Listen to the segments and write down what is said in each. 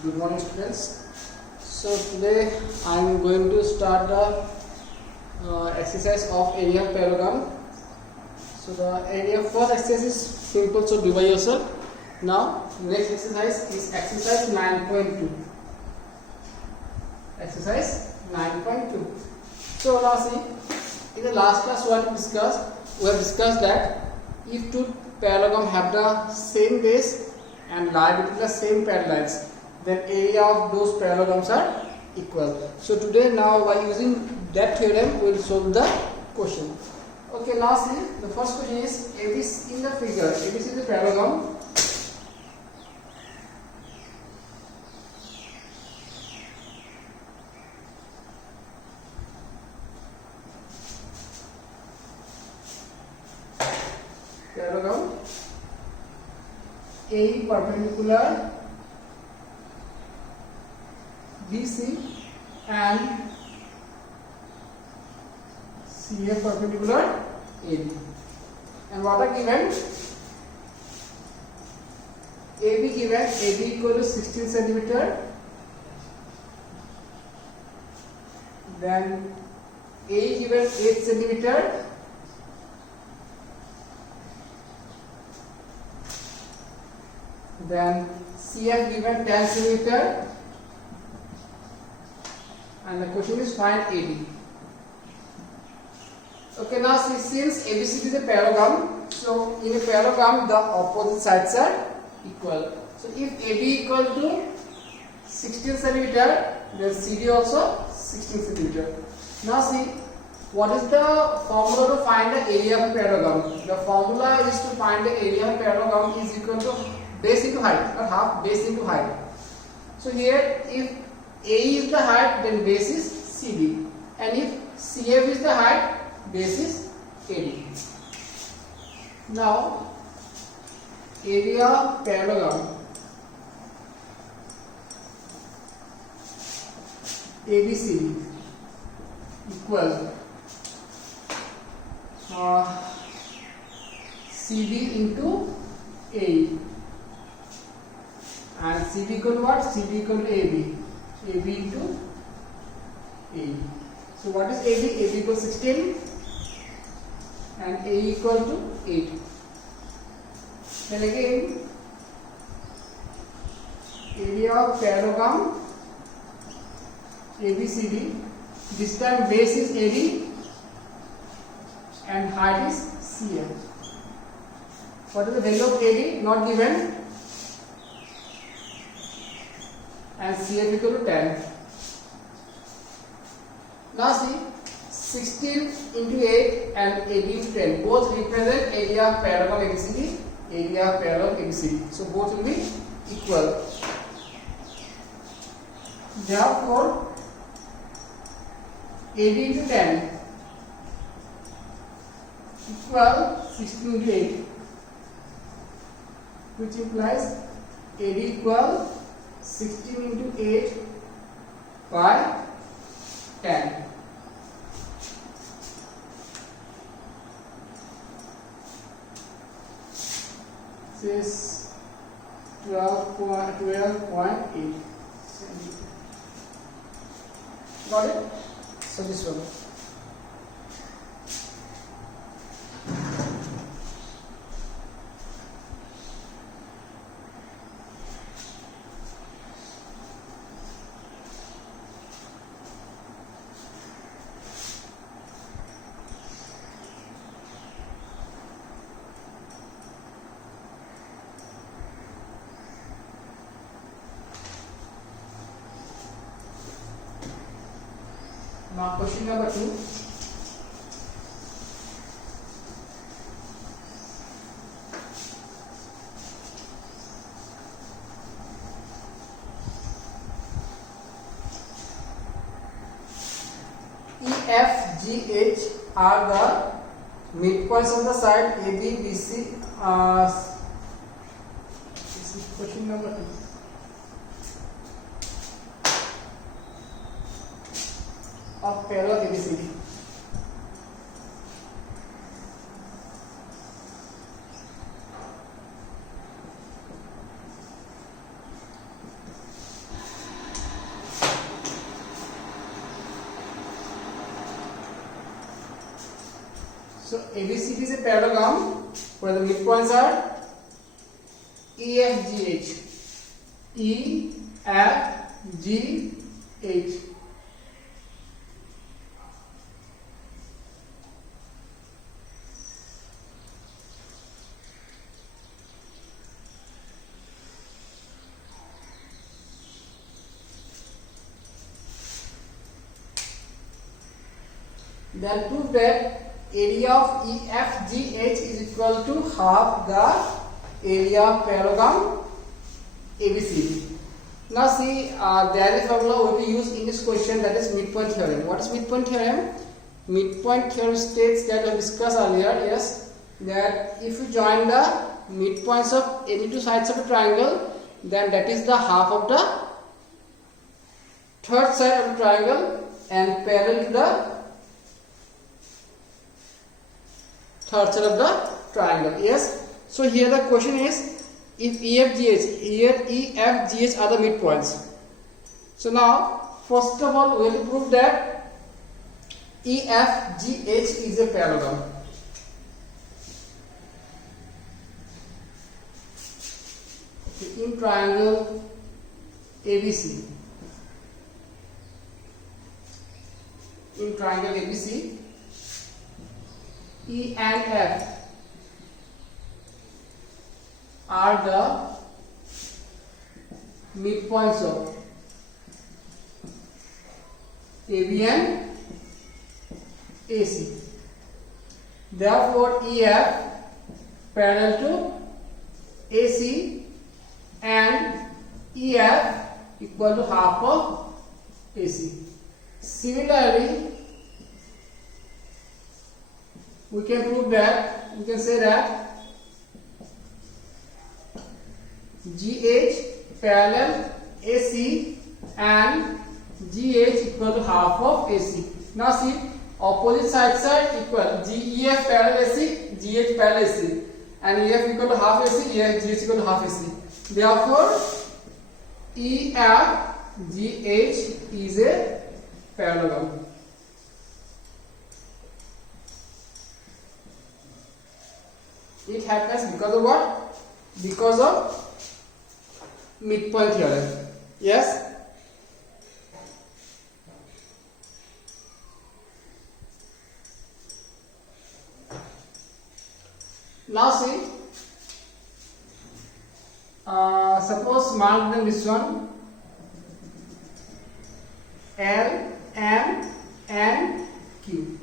Good morning, students. So today I am going to start the exercise of area of parallelogram. So the area first exercise is simple, so do by yourself. Now next exercise is exercise 9.2. Exercise 9.2. So now see, in the last class we have discussed that if two parallelogram have the same base and lie between the same parallels, then area of those parallelograms are equal. So today now by using that theorem we will solve the question. Okay, now see, the first question is ABC in the figure. ABC is the parallelogram. Parallelogram A perpendicular BC and CA perpendicular AB. And what are given? AB given, AB equal to 16 centimeter. Then A given 8 centimeter. Then CF given 10 centimeter. And the question is find AB. Okay, now see, since ABCD is a parallelogram, so in a parallelogram the opposite sides are equal. So if AB equal to 16 centimeter, then CD also 16 centimeter. Now see, what is the formula to find the area of a parallelogram? The formula is to find the area of a parallelogram is equal to base into height, or half base into height. So here, if A is the height, then base is CD, and if CF is the height, base is AD. Now, area parallelogram ABCD equal CD into AE, and CD equal to what? CD equal to AB. AB into AE. So what is AB? AB equals 16 and AE equal to 8. Then again, area of parallelogram ABCD. This time base is AD and height is CF. What is the value of AD? Not given. And CF equal to 10. Now see, 16 into 8 and AB into 10 both represent area of parallelogram ABCD, area of parallelogram ABCD. So both will be equal. Therefore, AB into 10 equal 16 into 8, which implies AD equal 16 into 8 by 10. This is 12.8. Got it? So this one. Now question number 2. E, F, G, H are the midpoints on the side A, B, B, C. This is question number 2. Of parallel ABCD. So ABCD is a parallelogram where the midpoints are EFGH. EFGH. Then prove that area of EFGH is equal to half the area of parallelogram ABCD. Now see, there is a formula we use in this question, that is midpoint theorem. What is midpoint theorem? Midpoint theorem states that I discussed earlier, yes, that if you join the midpoints of any two sides of a triangle, then that is the half of the third side of the triangle and parallel to the third side of the triangle. Yes. So here the question is, if EFGH, here EFGH are the midpoints. So now, first of all, we will prove that EFGH is a parallelogram. In triangle ABC. In triangle ABC, E and F are the midpoints of AB and AC. Therefore, EF parallel to AC and EF equal to half of AC. Similarly, we can prove that, we can say that GH parallel AC and GH equal to half of AC. Now see, opposite sides are equal. GEF parallel AC, GH parallel AC, and EF equal to half AC, EF GH equal to half AC. Therefore, EFGH is a parallelogram. It happens because of what? Because of midpoint theorem. Yes. Now see, suppose mark them this one, L, M, and Q.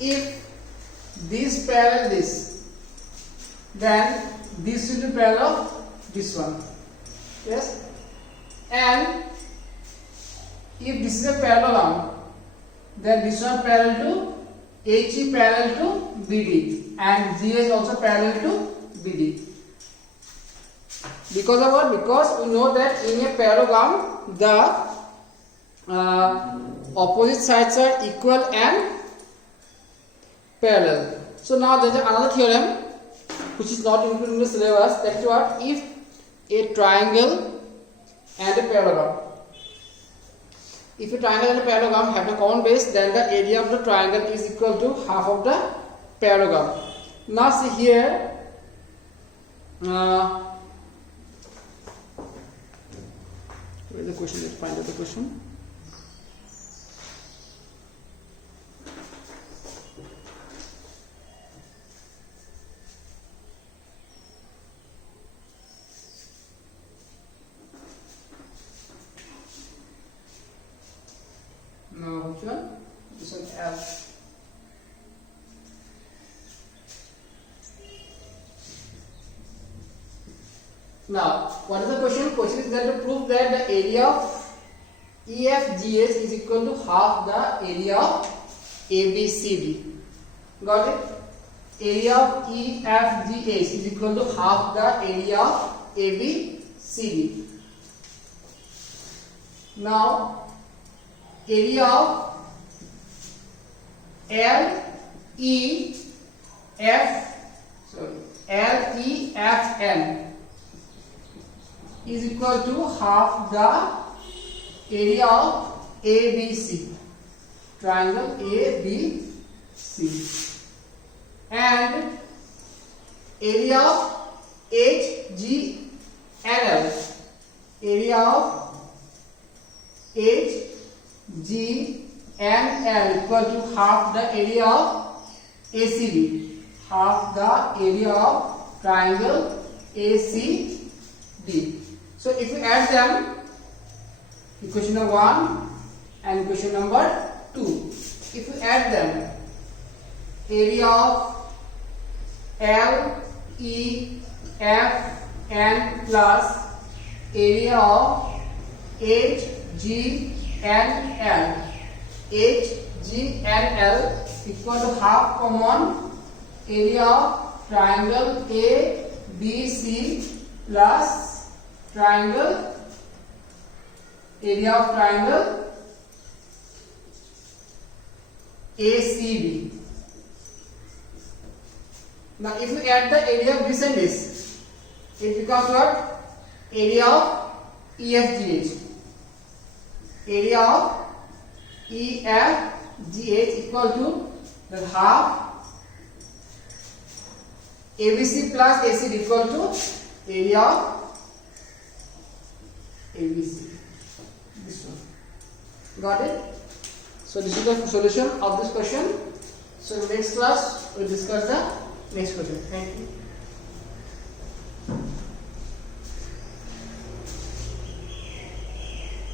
If this parallel this, then this will be parallel this one. Yes. And if this is a parallelogram, then this one parallel to HE parallel to BD, and G is also parallel to BD. Because of what? Because we know that in a parallelogram the opposite sides are equal and parallel. So now there is another theorem which is not included in the syllabus. That is what? If a triangle and a parallelogram, if a triangle and a parallelogram have a common base, then the area of the triangle is equal to half of the parallelogram. Now see here, where is the question? Let's find out the question. No, which one? This one L. Now, what is the question? Question is that to prove that the area of EFGH is equal to half the area of ABCD. Got it? Area of EFGH is equal to half the area of ABCD. Now, area of LEFN is equal to half the area of ABC, triangle ABC. and area of HGNL, area of HGNL equal to half the area of ACD, half the area of triangle ACD. So if you add them, equation number 1 and equation number 2, if you add them, area of LEFN plus area of HGNL equal to half common area of triangle ABC plus triangle area of triangle ACB. Now if you add the area of this and this, it becomes what? Area of EFGH. Area of EFGH equal to the half ABC plus ACD equal to area of ABC. This one. Got it? So this is the solution of this question. So next class we will discuss the next question. Thank you.